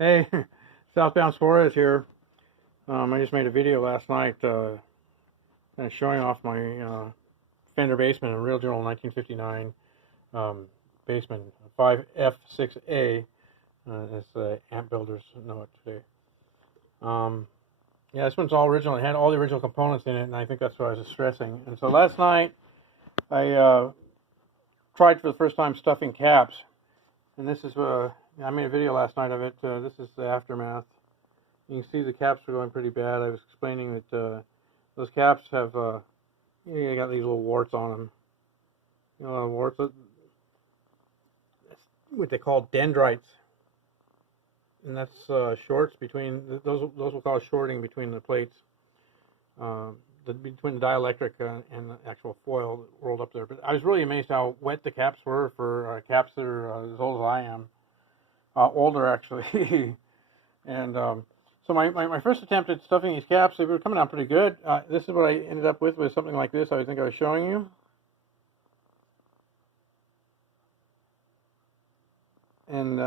Hey, Southbound Suarez here. I just made a video last night showing off my Fender bassman, a original 1959 bassman, 5F6A, as the amp builders know it today. Yeah, this one's all original. It had all the original components in it, and I think that's what I was stressing. And so last night, I tried for the first time stuffing caps, and this is I made a video last night of it. This is the aftermath. You can see the caps are going pretty bad. I was explaining that those caps have, you got these little warts on them. You know, warts. That's what they call dendrites, and that's shorts between those. Those will cause shorting between the plates, between the dielectric and the actual foil rolled up there. But I was really amazed how wet the caps were for caps that are as old as I am. Older actually. And so my first attempt at stuffing these caps, they were coming out pretty good. This is what I ended up with something like this. I think I was showing you. And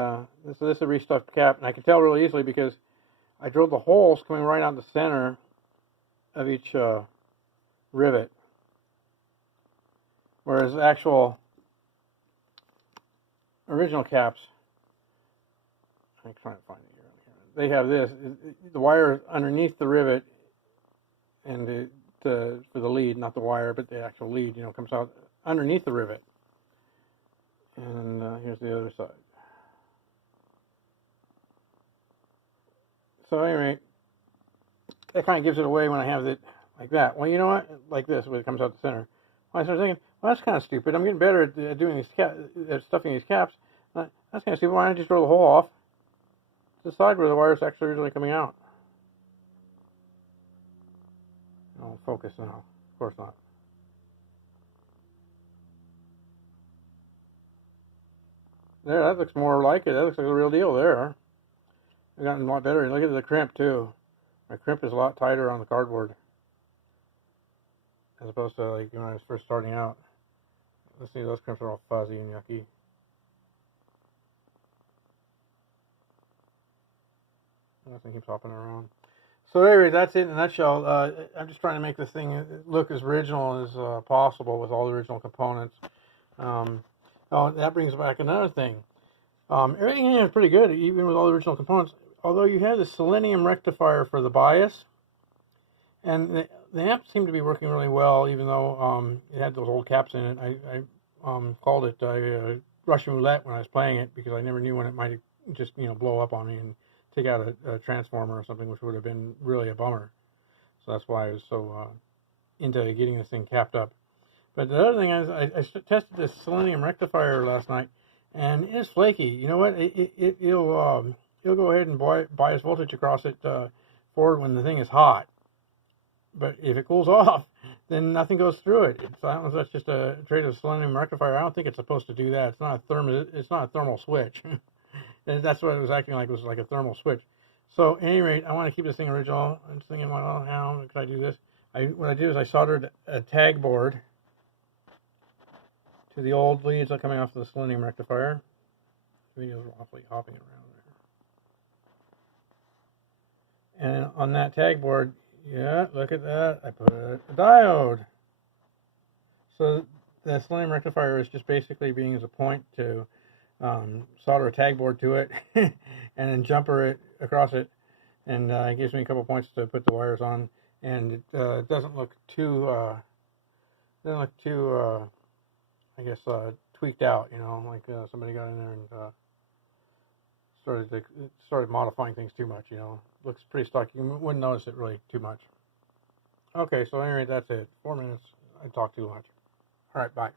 this is a restuffed cap, and I can tell really easily because I drilled the holes coming right out the center of each rivet, whereas the actual original caps, I'm trying to find it here. They have this. The wire underneath the rivet, and for the lead, not the wire, but the actual lead, comes out underneath the rivet. And here's the other side. So anyway, that kind of gives it away when I have it like that. Well, you know what? Like this, where it comes out the center. Well, I started thinking, well, that's kind of stupid. I'm getting better at doing these stuffing these caps. That's kind of stupid. Why don't I just drill the hole off the side where the wire is actually originally coming out? I'll focus now. Of course not. There, that looks more like it. That looks like the real deal there. I've gotten a lot better. Look at the crimp too. My crimp is a lot tighter on the cardboard as opposed to like when I was first starting out. Let's see, those crimps are all fuzzy and yucky. Nothing keeps hopping around. So anyway, that's it in a nutshell. I'm just trying to make this thing look as original as possible with all the original components. Oh, that brings back another thing. Everything in here is pretty good, even with all the original components. Although you have the selenium rectifier for the bias, and the amp seemed to be working really well, even though it had those old caps in it. I called it Russian roulette when I was playing it because I never knew when it might just blow up on me and take out a transformer or something, which would have been really a bummer. So that's why I was so into getting this thing capped up. But the other thing is, I tested this selenium rectifier last night, and it's flaky. You know what? It'll go ahead and bias voltage across it forward when the thing is hot. But if it cools off, then nothing goes through it. I don't know if that's just a trait of selenium rectifier. I don't think it's supposed to do that. It's not a thermal switch. That's what it was acting like. It was like a thermal switch. So, at any rate, I want to keep this thing original. I'm just thinking, well, how could I do this? What I did is I soldered a tag board to the old leads coming off the selenium rectifier. The video's awfully hopping around there. And on that tag board, yeah, look at that, I put a diode. So the selenium rectifier is just basically being as a point to solder a tag board to it and then jumper it across it, and it gives me a couple points to put the wires on, and it doesn't look too I guess tweaked out, like somebody got in there and started modifying things too much. Looks pretty stock. You wouldn't notice it really too much. Okay, so anyway, that's it. 4 minutes. I talked too much. All right, bye.